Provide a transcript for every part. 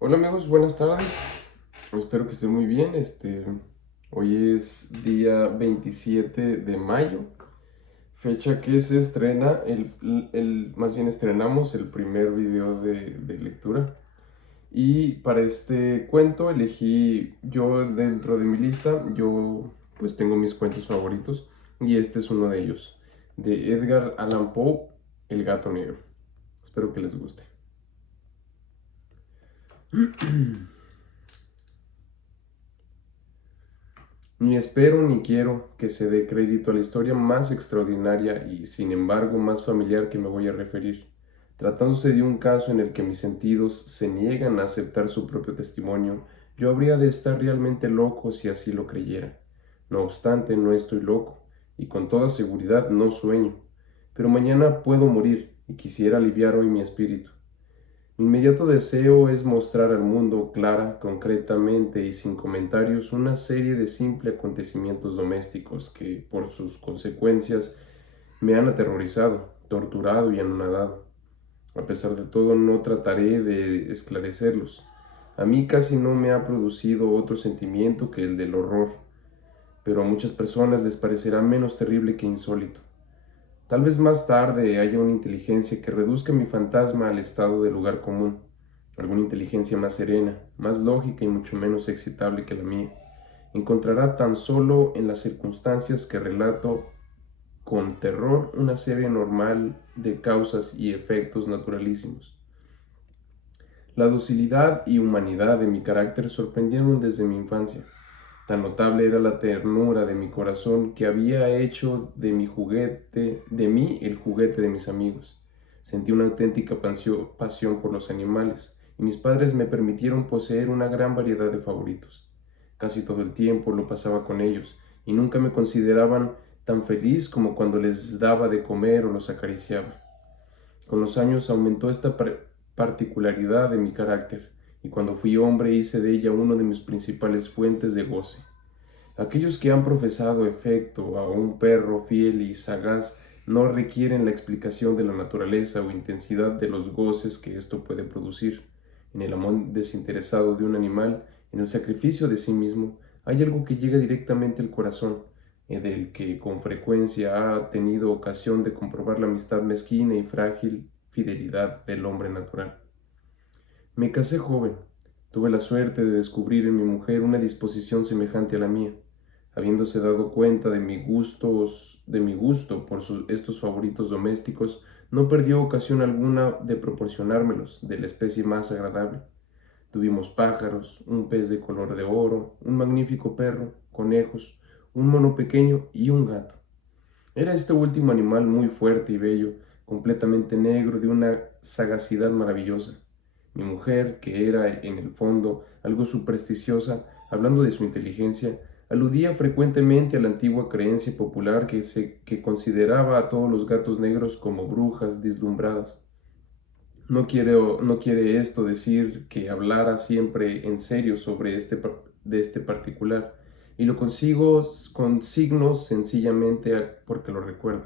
Hola amigos, buenas tardes. Espero que estén muy bien. Hoy es día 27 de mayo, fecha que se estrena, más bien estrenamos el primer video de lectura. Y para este cuento elegí yo dentro de mi lista, yo pues tengo mis cuentos favoritos y este es uno de ellos, de Edgar Allan Poe, El gato negro. Espero que les guste. Ni espero ni quiero que se dé crédito a la historia más extraordinaria y, sin embargo, más familiar que me voy a referir, tratándose de un caso en el que mis sentidos se niegan a aceptar su propio testimonio. Yo habría de estar realmente loco si así lo creyera. No obstante, no estoy loco, y con toda seguridad no sueño, pero mañana puedo morir, y quisiera aliviar hoy mi espíritu. Mi inmediato deseo es mostrar al mundo clara, concretamente y sin comentarios una serie de simples acontecimientos domésticos que, por sus consecuencias, me han aterrorizado, torturado y anonadado. A pesar de todo, no trataré de esclarecerlos. A mí casi no me ha producido otro sentimiento que el del horror, pero a muchas personas les parecerá menos terrible que insólito. Tal vez más tarde haya una inteligencia que reduzca mi fantasma al estado de lugar común, alguna inteligencia más serena, más lógica y mucho menos excitable que la mía. Encontrará tan solo en las circunstancias que relato con terror una serie normal de causas y efectos naturalísimos. La docilidad y humanidad de mi carácter sorprendieron desde mi infancia. Tan notable era la ternura de mi corazón que había hecho de mí el juguete de mis amigos. Sentí una auténtica pasión por los animales, y mis padres me permitieron poseer una gran variedad de favoritos. Casi todo el tiempo lo pasaba con ellos, y nunca me consideraban tan feliz como cuando les daba de comer o los acariciaba. Con los años aumentó esta particularidad de mi carácter, y cuando fui hombre hice de ella uno de mis principales fuentes de goce. Aquellos que han profesado efecto a un perro fiel y sagaz no requieren la explicación de la naturaleza o intensidad de los goces que esto puede producir. En el amor desinteresado de un animal, en el sacrificio de sí mismo, hay algo que llega directamente al corazón, del que con frecuencia ha tenido ocasión de comprobar la amistad mezquina y frágil fidelidad del hombre natural. Me casé joven. Tuve la suerte de descubrir en mi mujer una disposición semejante a la mía. Habiéndose dado cuenta de mi gusto por estos favoritos domésticos, no perdió ocasión alguna de proporcionármelos de la especie más agradable. Tuvimos pájaros, un pez de color de oro, un magnífico perro, conejos, un mono pequeño y un gato. Era este último animal muy fuerte y bello, completamente negro, de una sagacidad maravillosa. Mi mujer, que era en el fondo algo supersticiosa, hablando de su inteligencia, aludía frecuentemente a la antigua creencia popular que consideraba a todos los gatos negros como brujas deslumbradas. No quiere esto decir que hablara siempre en serio sobre de este particular, y lo consigno sencillamente porque lo recuerdo.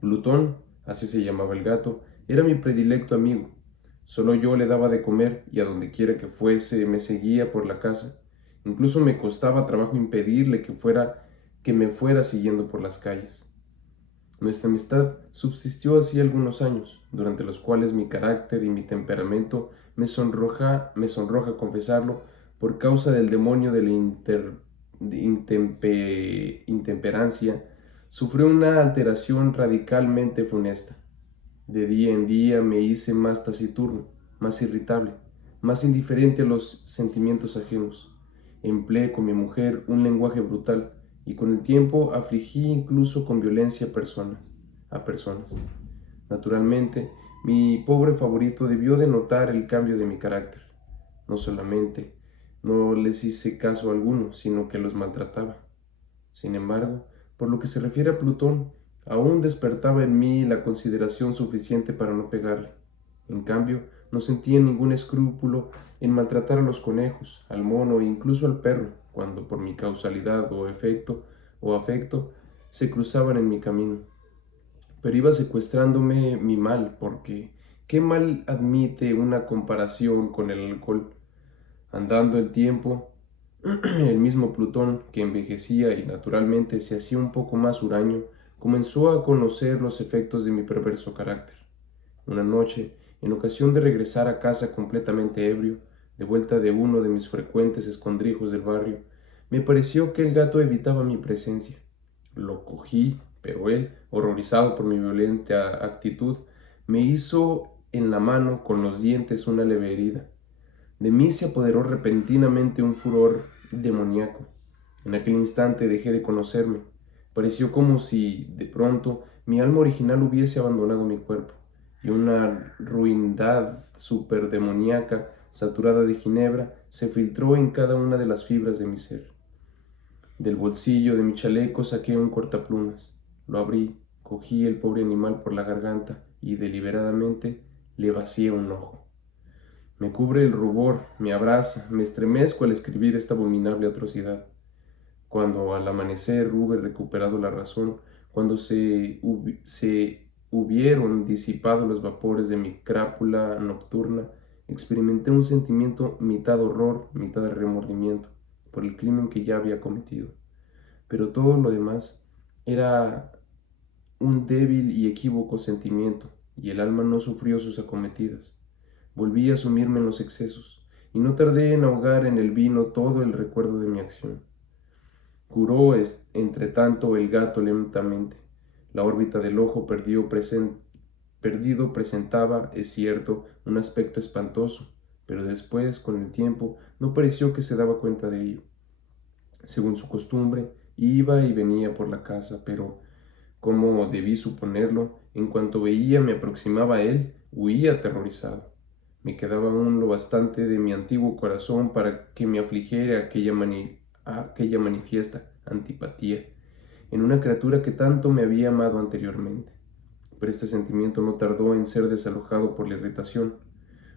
Plutón, así se llamaba el gato, era mi predilecto amigo. Solo yo le daba de comer y a donde quiera que fuese me seguía por la casa. Incluso me costaba trabajo impedirle que me fuera siguiendo por las calles. Nuestra amistad subsistió así algunos años, durante los cuales mi carácter y mi temperamento me sonroja confesarlo, por causa del demonio de la intemperancia, sufrió una alteración radicalmente funesta. De día en día me hice más taciturno, más irritable, más indiferente a los sentimientos ajenos. Empleé con mi mujer un lenguaje brutal y con el tiempo afligí incluso con violencia a personas. Naturalmente, mi pobre favorito debió de notar el cambio de mi carácter. No solamente no les hice caso alguno, sino que los maltrataba. Sin embargo, por lo que se refiere a Plutón, aún despertaba en mí la consideración suficiente para no pegarle. En cambio, no sentía ningún escrúpulo en maltratar a los conejos, al mono e incluso al perro, cuando por mi causalidad o afecto se cruzaban en mi camino. Pero iba secuestrándome mi mal, porque ¿Qué mal admite una comparación con el alcohol? Andando el tiempo, el mismo Plutón, que envejecía y naturalmente se hacía un poco más huraño, comenzó a conocer los efectos de mi perverso carácter. Una noche, en ocasión de regresar a casa completamente ebrio, de vuelta de uno de mis frecuentes escondrijos del barrio, me pareció que el gato evitaba mi presencia. Lo cogí, pero él, horrorizado por mi violenta actitud, me hizo en la mano con los dientes una leve herida. De mí se apoderó repentinamente un furor demoníaco. En aquel instante dejé de conocerme. Pareció como si, de pronto, mi alma original hubiese abandonado mi cuerpo, y una ruindad superdemoníaca, saturada de ginebra, se filtró en cada una de las fibras de mi ser. Del bolsillo de mi chaleco saqué un cortaplumas. Lo abrí, cogí el pobre animal por la garganta y deliberadamente le vacié un ojo. Me cubre el rubor, me abraza, me estremezco al escribir esta abominable atrocidad. Cuando al amanecer hube recuperado la razón, cuando se hubieron disipado los vapores de mi crápula nocturna, experimenté un sentimiento mitad horror, mitad remordimiento por el crimen que ya había cometido. Pero todo lo demás era un débil y equívoco sentimiento, y el alma no sufrió sus acometidas. Volví a sumirme en los excesos, y no tardé en ahogar en el vino todo el recuerdo de mi acción. Curó, entre tanto, el gato lentamente. La órbita del ojo perdido presentaba, es cierto, un aspecto espantoso, pero después, con el tiempo, no pareció que se daba cuenta de ello. Según su costumbre, iba y venía por la casa, pero, como debí suponerlo, en cuanto veía me aproximaba a él, huía aterrorizado. Me quedaba aún lo bastante de mi antiguo corazón para que me afligiera aquella manifiesta antipatía en una criatura que tanto me había amado anteriormente. Pero este sentimiento no tardó en ser desalojado por la irritación.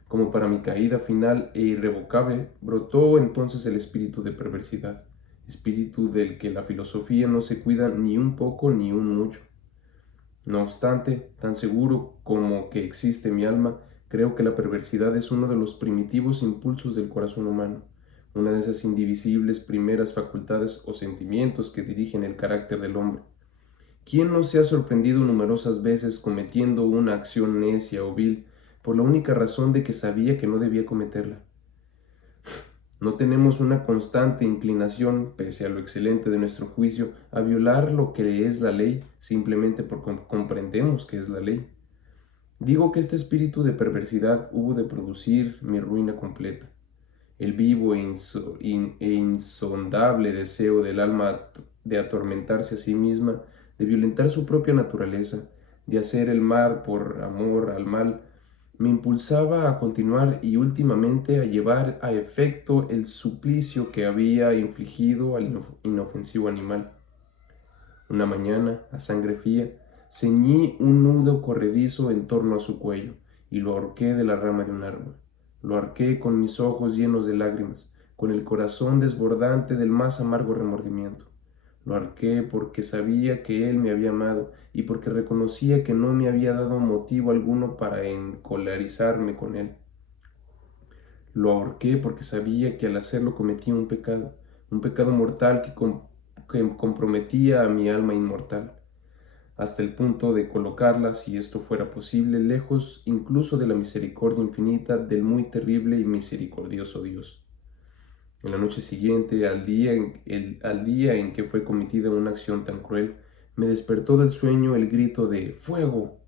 Como para mi caída final e irrevocable, brotó entonces el espíritu de perversidad, espíritu del que la filosofía no se cuida ni un poco ni un mucho. No obstante, tan seguro como que existe mi alma, creo que la perversidad es uno de los primitivos impulsos del corazón humano, una de esas indivisibles primeras facultades o sentimientos que dirigen el carácter del hombre. ¿Quién no se ha sorprendido numerosas veces cometiendo una acción necia o vil por la única razón de que sabía que no debía cometerla? No tenemos una constante inclinación, pese a lo excelente de nuestro juicio, a violar lo que es la ley, simplemente porque comprendemos que es la ley. Digo que este espíritu de perversidad hubo de producir mi ruina completa. El vivo e insondable deseo del alma de atormentarse a sí misma, de violentar su propia naturaleza, de hacer el mal por amor al mal, me impulsaba a continuar y últimamente a llevar a efecto el suplicio que había infligido al inofensivo animal. Una mañana, a sangre fría, ceñí un nudo corredizo en torno a su cuello y lo ahorqué de la rama de un árbol. Lo ahorqué con mis ojos llenos de lágrimas, con el corazón desbordante del más amargo remordimiento. Lo ahorqué porque sabía que él me había amado y porque reconocía que no me había dado motivo alguno para encolerizarme con él. Lo ahorqué porque sabía que al hacerlo cometía un pecado mortal que comprometía a mi alma inmortal, hasta el punto de colocarla, si esto fuera posible, lejos incluso de la misericordia infinita del muy terrible y misericordioso Dios. En la noche siguiente, al día en que fue cometida una acción tan cruel, me despertó del sueño el grito de ¡fuego!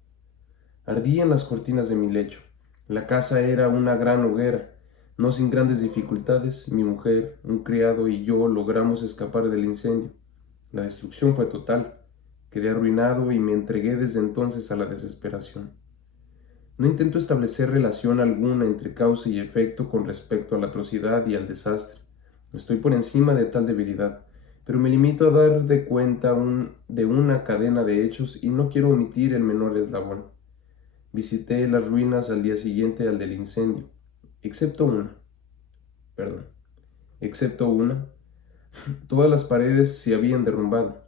Ardían las cortinas de mi lecho. La casa era una gran hoguera. No sin grandes dificultades, mi mujer, un criado y yo logramos escapar del incendio. La destrucción fue total. Quedé arruinado y me entregué desde entonces a la desesperación. No intento establecer relación alguna entre causa y efecto con respecto a la atrocidad y al desastre. No estoy por encima de tal debilidad, pero me limito a dar de cuenta de una cadena de hechos y no quiero omitir el menor eslabón. Visité las ruinas al día siguiente al del incendio, excepto una, perdón, excepto una, todas las paredes se habían derrumbado.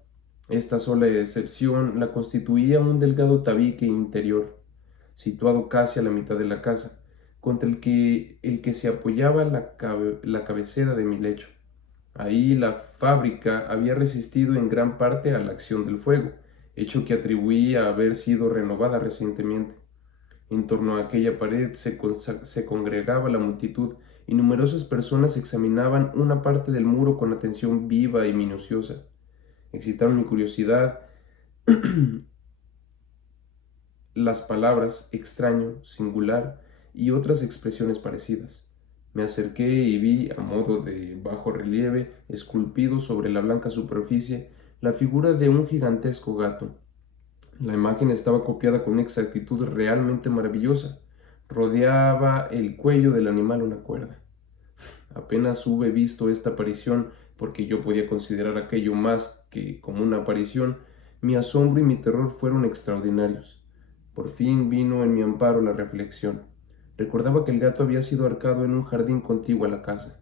Esta sola excepción la constituía un delgado tabique interior. situado casi a la mitad de la casa, contra el que se apoyaba la cabecera de mi lecho. Ahí la fábrica había resistido en gran parte a la acción del fuego, hecho que atribuí a haber sido renovada recientemente. En torno a aquella pared se congregaba la multitud y numerosas personas examinaban una parte del muro con atención viva y minuciosa. Excitaron mi curiosidad las palabras extraño, singular y otras expresiones parecidas. Me acerqué y vi, a modo de bajo relieve, esculpido sobre la blanca superficie, la figura de un gigantesco gato. La imagen estaba copiada con una exactitud realmente maravillosa. Rodeaba el cuello del animal una cuerda. Apenas hube visto esta aparición, porque yo podía considerar aquello más que como una aparición, mi asombro y mi terror fueron extraordinarios. Por fin vino en mi amparo la reflexión. Recordaba que el gato había sido ahorcado en un jardín contiguo a la casa.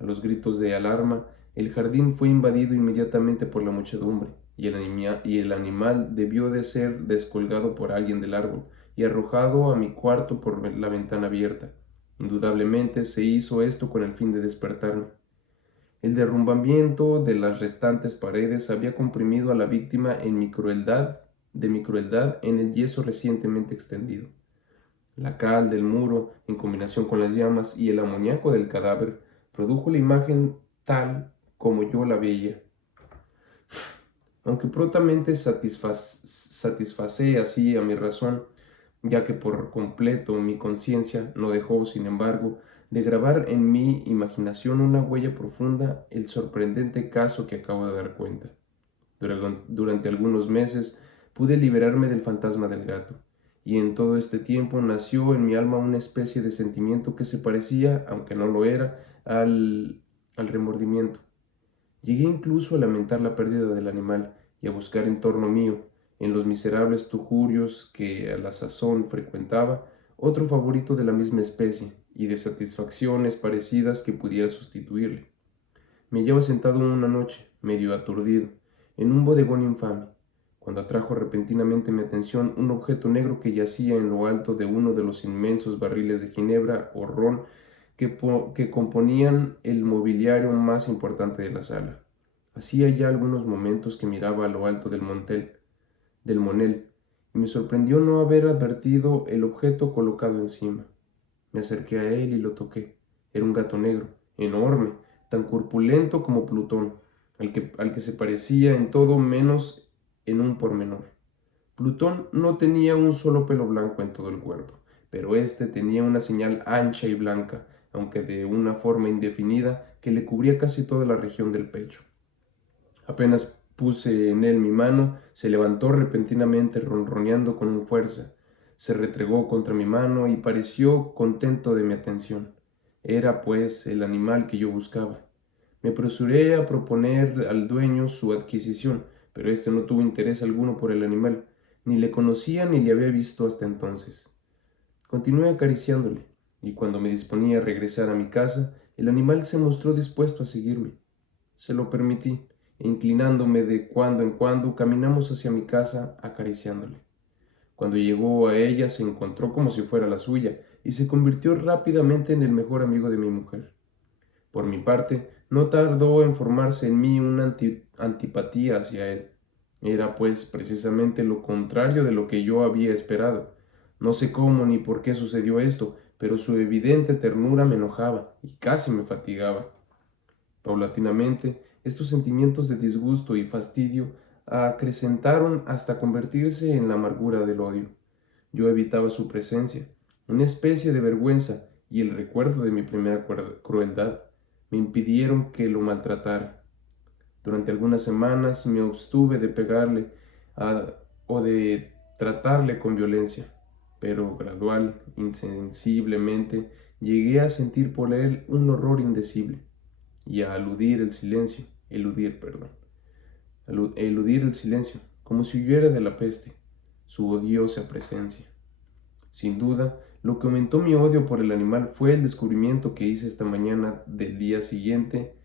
A los gritos de alarma, el jardín fue invadido inmediatamente por la muchedumbre, y el animal debió de ser descolgado por alguien del árbol y arrojado a mi cuarto por la ventana abierta. Indudablemente se hizo esto con el fin de despertarme. El derrumbamiento de las restantes paredes había comprimido a la víctima de mi crueldad en el yeso recientemente extendido. La cal del muro, en combinación con las llamas y el amoníaco del cadáver, produjo la imagen tal como yo la veía. Aunque prontamente satisfacé así a mi razón, ya que por completo mi conciencia no dejó, sin embargo, de grabar en mi imaginación una huella profunda el sorprendente caso que acabo de dar cuenta. Durante algunos meses pude liberarme del fantasma del gato, y en todo este tiempo nació en mi alma una especie de sentimiento que se parecía, aunque no lo era, al remordimiento. Llegué incluso a lamentar la pérdida del animal y a buscar en torno mío, en los miserables tujurios que a la sazón frecuentaba, otro favorito de la misma especie y de satisfacciones parecidas que pudiera sustituirle. Me hallaba sentado una noche, medio aturdido, en un bodegón infame, cuando atrajo repentinamente mi atención un objeto negro que yacía en lo alto de uno de los inmensos barriles de ginebra o ron que componían el mobiliario más importante de la sala. Hacía ya algunos momentos que miraba a lo alto del monel, y me sorprendió no haber advertido el objeto colocado encima. Me acerqué a él y lo toqué. Era un gato negro, enorme, tan corpulento como Plutón, al que se parecía en todo menos en un pormenor. Plutón no tenía un solo pelo blanco en todo el cuerpo, pero éste tenía una señal ancha y blanca, aunque de una forma indefinida, que le cubría casi toda la región del pecho. Apenas puse en él mi mano, se levantó repentinamente ronroneando con fuerza. Se retregó contra mi mano y pareció contento de mi atención. Era, pues, el animal que yo buscaba. Me apresuré a proponer al dueño su adquisición, pero éste no tuvo interés alguno por el animal. Ni le conocía ni le había visto hasta entonces. Continué acariciándole, y cuando me disponía a regresar a mi casa, el animal se mostró dispuesto a seguirme. Se lo permití, e inclinándome de cuando en cuando, caminamos hacia mi casa acariciándole. Cuando llegó a ella se encontró como si fuera la suya, y se convirtió rápidamente en el mejor amigo de mi mujer. Por mi parte, no tardó en formarse en mí una antipatía hacia él. Era, pues, precisamente lo contrario de lo que yo había esperado. No sé cómo ni por qué sucedió esto, pero su evidente ternura me enojaba y casi me fatigaba. Paulatinamente, estos sentimientos de disgusto y fastidio acrecentaron hasta convertirse en la amargura del odio. Yo evitaba su presencia. Una especie de vergüenza y el recuerdo de mi primera crueldad me impidieron que lo maltratara. Durante algunas semanas me abstuve de pegarle o de tratarle con violencia, pero gradual, insensiblemente, llegué a sentir por él un horror indecible y a eludir el silencio, como si huyera de la peste, su odiosa presencia. Sin duda, lo que aumentó mi odio por el animal fue el descubrimiento que hice esta mañana del día siguiente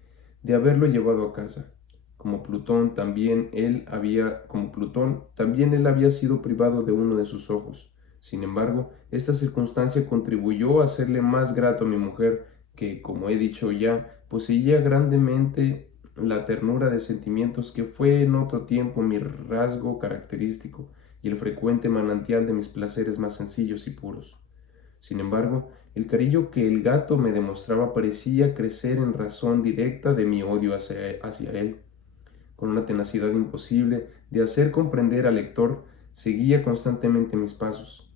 de haberlo llevado a casa. Como Plutón, también él había sido privado de uno de sus ojos, Sin embargo, esta circunstancia contribuyó a hacerle más grato a mi mujer, que, como he dicho ya, poseía grandemente la ternura de sentimientos que fue en otro tiempo mi rasgo característico y el frecuente manantial de mis placeres más sencillos y puros. Sin embargo, el cariño que el gato me demostraba parecía crecer en razón directa de mi odio hacia él. Con una tenacidad imposible de hacer comprender al lector, seguía constantemente mis pasos.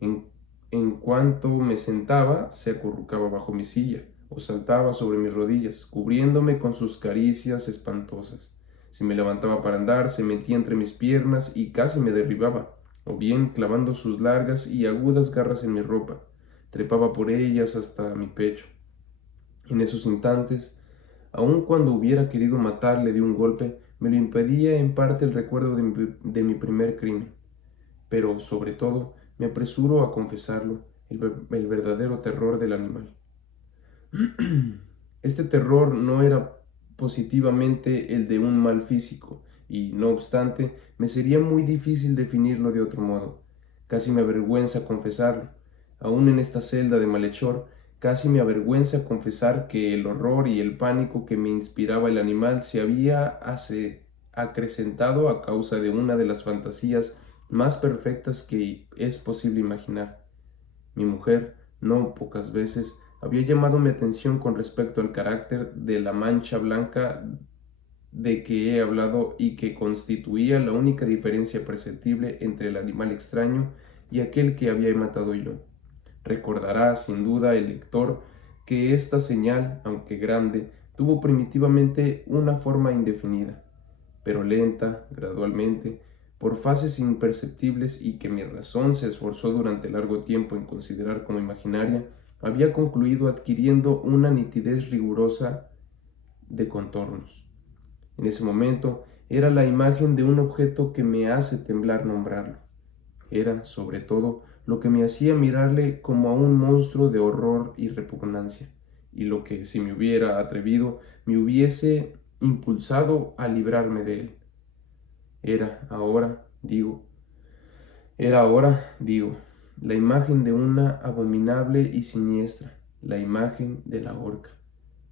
En, en cuanto me sentaba, se acurrucaba bajo mi silla o saltaba sobre mis rodillas, cubriéndome con sus caricias espantosas. Si me levantaba para andar, se metía entre mis piernas y casi me derribaba, o bien clavando sus largas y agudas garras en mi ropa, trepaba por ellas hasta mi pecho. En esos instantes, aun cuando hubiera querido matarle de un golpe, me lo impedía en parte el recuerdo de mi primer crimen. Pero, sobre todo, me apresuro a confesarlo, el verdadero terror del animal. Este terror no era positivamente el de un mal físico, y, no obstante, me sería muy difícil definirlo de otro modo. Casi me avergüenza confesarlo. Aún en esta celda de malhechor, casi me avergüenza confesar que el horror y el pánico que me inspiraba el animal se había acrecentado a causa de una de las fantasías más perfectas que es posible imaginar. Mi mujer, no pocas veces, había llamado mi atención con respecto al carácter de la mancha blanca de que he hablado y que constituía la única diferencia perceptible entre el animal extraño y aquel que había matado yo. Recordará, sin duda, el lector que esta señal, aunque grande, tuvo primitivamente una forma indefinida, pero lenta, gradualmente, por fases imperceptibles y que mi razón se esforzó durante largo tiempo en considerar como imaginaria, había concluido adquiriendo una nitidez rigurosa de contornos. En ese momento era la imagen de un objeto que me hace temblar nombrarlo. Era, sobre todo, lo que me hacía mirarle como a un monstruo de horror y repugnancia, y lo que, si me hubiera atrevido, me hubiese impulsado a librarme de él. Era ahora, digo, era ahora, digo, la imagen de una abominable y siniestra, la imagen de la horca.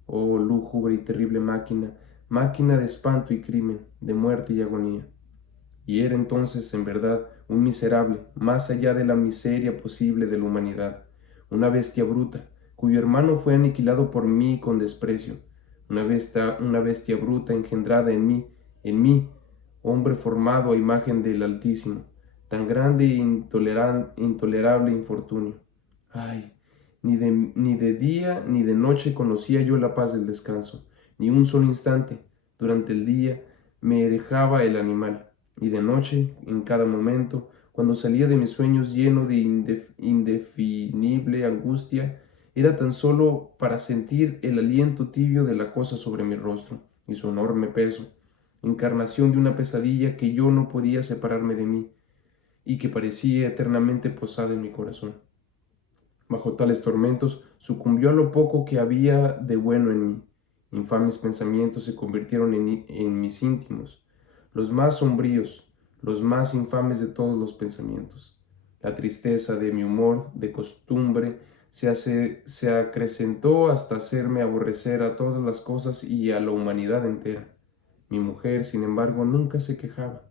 Oh, lúgubre y terrible máquina, máquina de espanto y crimen, de muerte y agonía. Y era entonces, en verdad, un miserable, más allá de la miseria posible de la humanidad, una bestia bruta, cuyo hermano fue aniquilado por mí con desprecio, una bestia bruta engendrada en mí, hombre formado a imagen del Altísimo, tan grande e intolerable infortunio. Ay, ni de día ni de noche conocía yo la paz del descanso, ni un solo instante. Durante el día me dejaba el animal, y de noche, en cada momento, cuando salía de mis sueños lleno de indefinible angustia, era tan solo para sentir el aliento tibio de la cosa sobre mi rostro y su enorme peso, encarnación de una pesadilla que yo no podía separarme de mí y que parecía eternamente posada en mi corazón. Bajo tales tormentos sucumbió a lo poco que había de bueno en mí. Infames pensamientos se convirtieron en mis íntimos, los más sombríos, los más infames de todos los pensamientos. La tristeza de mi humor, de costumbre, se acrecentó hasta hacerme aborrecer a todas las cosas y a la humanidad entera. Mi mujer, sin embargo, nunca se quejaba.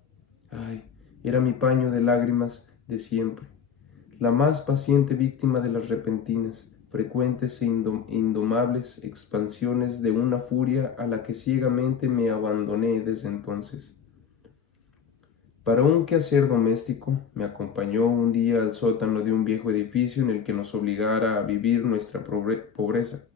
Ay, era mi paño de lágrimas de siempre, la más paciente víctima de las repentinas, frecuentes e indomables expansiones de una furia a la que ciegamente me abandoné desde entonces. Para un quehacer doméstico, me acompañó un día al sótano de un viejo edificio en el que nos obligara a vivir nuestra pobreza.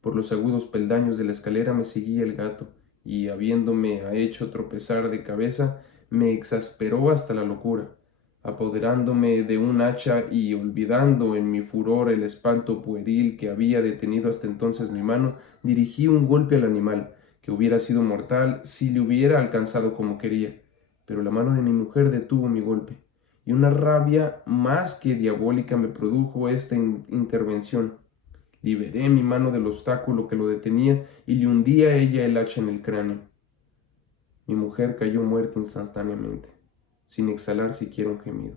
Por los agudos peldaños de la escalera me seguía el gato, y habiéndome hecho tropezar de cabeza, me exasperó hasta la locura. Apoderándome de un hacha y olvidando en mi furor el espanto pueril que había detenido hasta entonces mi mano, dirigí un golpe al animal, que hubiera sido mortal si le hubiera alcanzado como quería. Pero la mano de mi mujer detuvo mi golpe, y una rabia más que diabólica me produjo esta intervención. Liberé mi mano del obstáculo que lo detenía y le hundí a ella el hacha en el cráneo. Mi mujer cayó muerta instantáneamente, sin exhalar siquiera un gemido.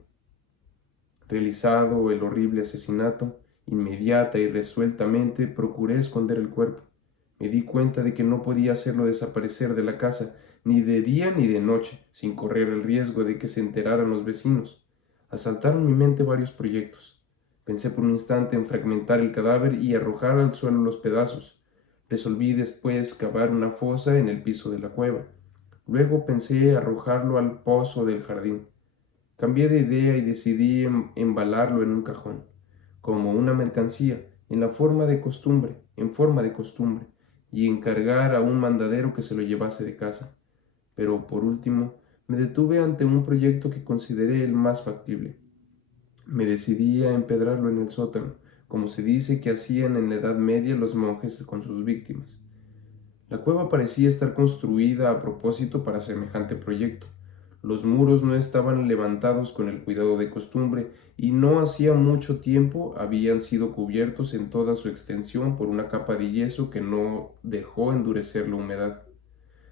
Realizado el horrible asesinato, inmediata y resueltamente procuré esconder el cuerpo. Me di cuenta de que no podía hacerlo desaparecer de la casa, ni de día ni de noche, sin correr el riesgo de que se enteraran los vecinos. Asaltaron mi mente varios proyectos. Pensé por un instante en fragmentar el cadáver y arrojar al suelo los pedazos. Resolví después cavar una fosa en el piso de la cueva. Luego pensé arrojarlo al pozo del jardín. Cambié de idea y decidí embalarlo en un cajón, como una mercancía, en forma de costumbre, y encargar a un mandadero que se lo llevase de casa. Pero por último, me detuve ante un proyecto que consideré el más factible. Me decidí a empedrarlo en el sótano, como se dice que hacían en la Edad Media los monjes con sus víctimas. La cueva parecía estar construida a propósito para semejante proyecto. Los muros no estaban levantados con el cuidado de costumbre y no hacía mucho tiempo habían sido cubiertos en toda su extensión por una capa de yeso que no dejó endurecer la humedad.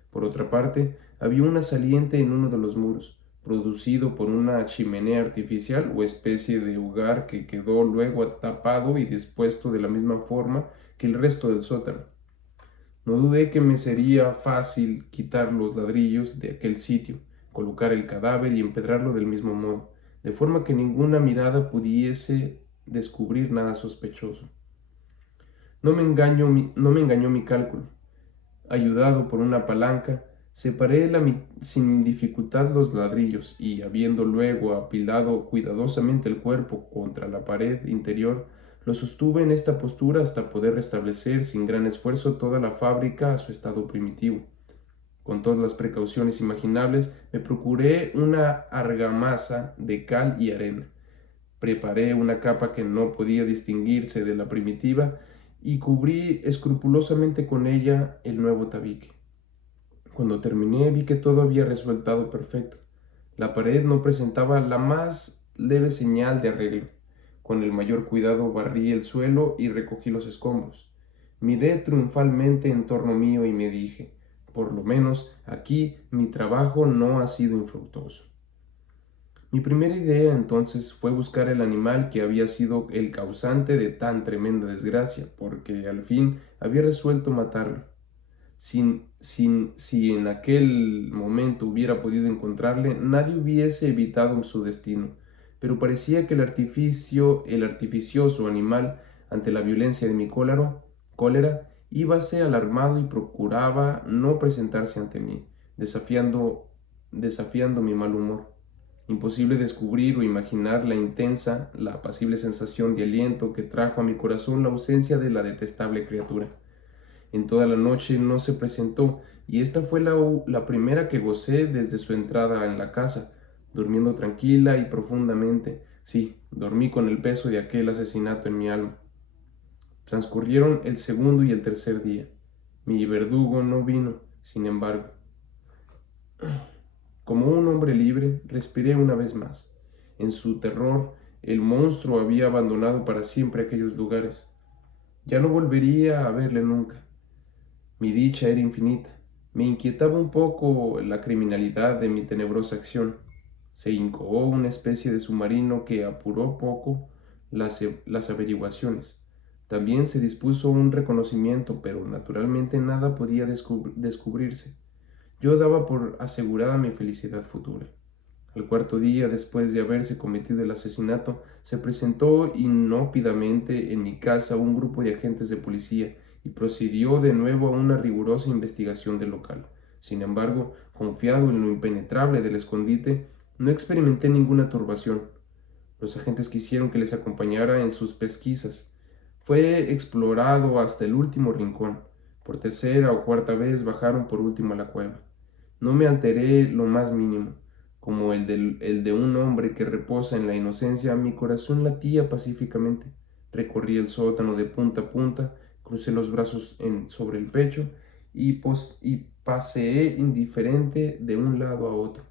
Por otra parte, había una saliente en uno de los muros, producido por una chimenea artificial o especie de hogar que quedó luego tapado y dispuesto de la misma forma que el resto del sótano. No dudé que me sería fácil quitar los ladrillos de aquel sitio, colocar el cadáver y empedrarlo del mismo modo, de forma que ninguna mirada pudiese descubrir nada sospechoso. No me engañó mi cálculo. Ayudado por una palanca, separé sin dificultad los ladrillos y, habiendo luego apilado cuidadosamente el cuerpo contra la pared interior, lo sostuve en esta postura hasta poder restablecer sin gran esfuerzo toda la fábrica a su estado primitivo. Con todas las precauciones imaginables, me procuré una argamasa de cal y arena. Preparé una capa que no podía distinguirse de la primitiva y cubrí escrupulosamente con ella el nuevo tabique. Cuando terminé vi que todo había resultado perfecto. La pared no presentaba la más leve señal de arreglo. Con el mayor cuidado barrí el suelo y recogí los escombros. Miré triunfalmente en torno mío y me dije, por lo menos aquí mi trabajo no ha sido infructuoso. Mi primera idea entonces fue buscar el animal que había sido el causante de tan tremenda desgracia, porque al fin había resuelto matarlo. Si en aquel momento hubiera podido encontrarle, nadie hubiese evitado su destino, pero parecía que el artificioso animal, ante la violencia de mi cólera, íbase alarmado y procuraba no presentarse ante mí, desafiando mi mal humor. Imposible descubrir o imaginar la apacible sensación de aliento que trajo a mi corazón la ausencia de la detestable criatura. En toda la noche no se presentó, y esta fue la primera que gocé desde su entrada en la casa, durmiendo tranquila y profundamente. Sí, dormí con el peso de aquel asesinato en mi alma. Transcurrieron el segundo y el tercer día. Mi verdugo no vino, sin embargo. Como un hombre libre, respiré una vez más. En su terror, el monstruo había abandonado para siempre aquellos lugares. Ya no volvería a verle nunca. Mi dicha era infinita. Me inquietaba un poco la criminalidad de mi tenebrosa acción. Se incoó una especie de submarino que apuró poco las averiguaciones. También se dispuso un reconocimiento, pero naturalmente nada podía descubrirse. Yo daba por asegurada mi felicidad futura. Al cuarto día, después de haberse cometido el asesinato, se presentó inopinadamente en mi casa un grupo de agentes de policía y procedió de nuevo a una rigurosa investigación del local. Sin embargo, confiado en lo impenetrable del escondite, no experimenté ninguna turbación. Los agentes quisieron que les acompañara en sus pesquisas. Fue explorado hasta el último rincón. Por tercera o cuarta vez bajaron por último a la cueva. No me alteré lo más mínimo. Como el de un hombre que reposa en la inocencia, mi corazón latía pacíficamente. Recorrí el sótano de punta a punta, crucé los brazos sobre el pecho y paseé indiferente de un lado a otro.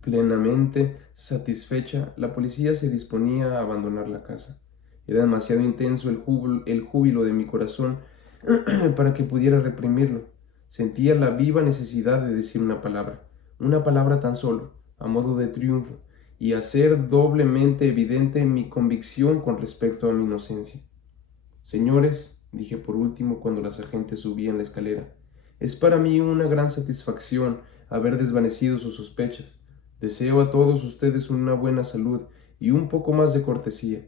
Plenamente satisfecha, la policía se disponía a abandonar la casa. Era demasiado intenso el júbilo de mi corazón para que pudiera reprimirlo. Sentía la viva necesidad de decir una palabra tan solo, a modo de triunfo, y hacer doblemente evidente mi convicción con respecto a mi inocencia. Señores, dije por último cuando las agentes subían la escalera, es para mí una gran satisfacción haber desvanecido sus sospechas. Deseo a todos ustedes una buena salud y un poco más de cortesía.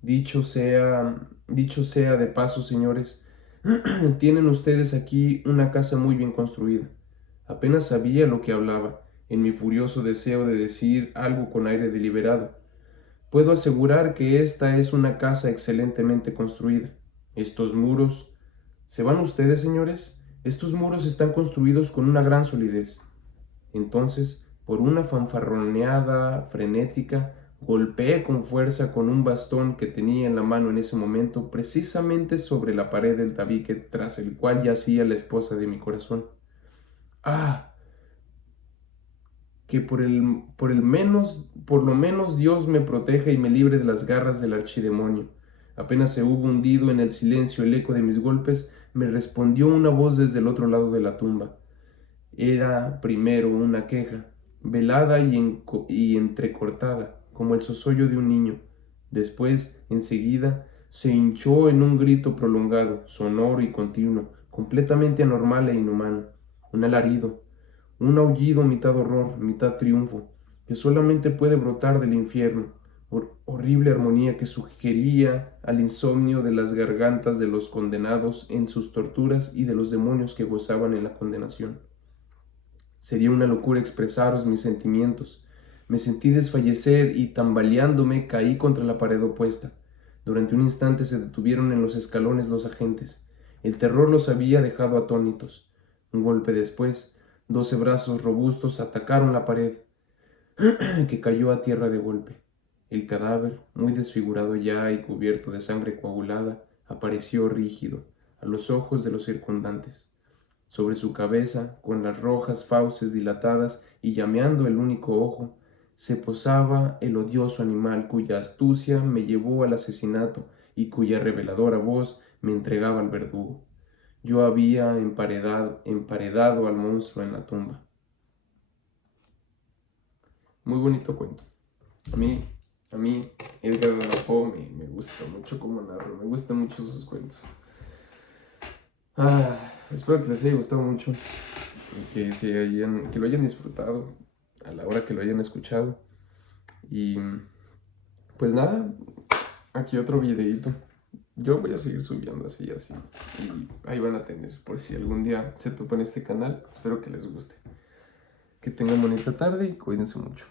Dicho sea de paso, señores, tienen ustedes aquí una casa muy bien construida. Apenas sabía lo que hablaba, en mi furioso deseo de decir algo con aire deliberado. Puedo asegurar que esta es una casa excelentemente construida. Estos muros... ¿Se van ustedes, señores? Estos muros están construidos con una gran solidez. Entonces, por una fanfarroneada frenética, golpeé con fuerza con un bastón que tenía en la mano en ese momento, precisamente sobre la pared del tabique tras el cual yacía la esposa de mi corazón. ¡Ah! Que por lo menos Dios me proteja y me libre de las garras del archidemonio. Apenas se hubo hundido en el silencio el eco de mis golpes, me respondió una voz desde el otro lado de la tumba. Era primero una queja, velada y entrecortada, como el zozollo de un niño. Después, enseguida, se hinchó en un grito prolongado, sonoro y continuo, completamente anormal e inhumano. Un alarido, un aullido mitad horror, mitad triunfo, que solamente puede brotar del infierno, horrible armonía que sugería al insomnio de las gargantas de los condenados en sus torturas y de los demonios que gozaban en la condenación. Sería una locura expresaros mis sentimientos. Me sentí desfallecer y tambaleándome caí contra la pared opuesta. Durante un instante se detuvieron en los escalones los agentes. El terror los había dejado atónitos. Un golpe después, 12 brazos robustos atacaron la pared, que cayó a tierra de golpe. El cadáver, muy desfigurado ya y cubierto de sangre coagulada, apareció rígido a los ojos de los circundantes. Sobre su cabeza, con las rojas fauces dilatadas y llameando el único ojo, se posaba el odioso animal cuya astucia me llevó al asesinato y cuya reveladora voz me entregaba al verdugo. Yo había emparedado al monstruo en la tumba. Muy bonito cuento. A mí, Edgar Allan Poe me gusta mucho cómo narra, me gustan mucho sus cuentos. Espero que les haya gustado mucho, que lo hayan disfrutado a la hora que lo hayan escuchado. Y pues nada, aquí otro videito. Yo voy a seguir subiendo así. Y ahí van a tener, por si algún día se topan este canal. Espero que les guste. Que tengan bonita tarde y cuídense mucho.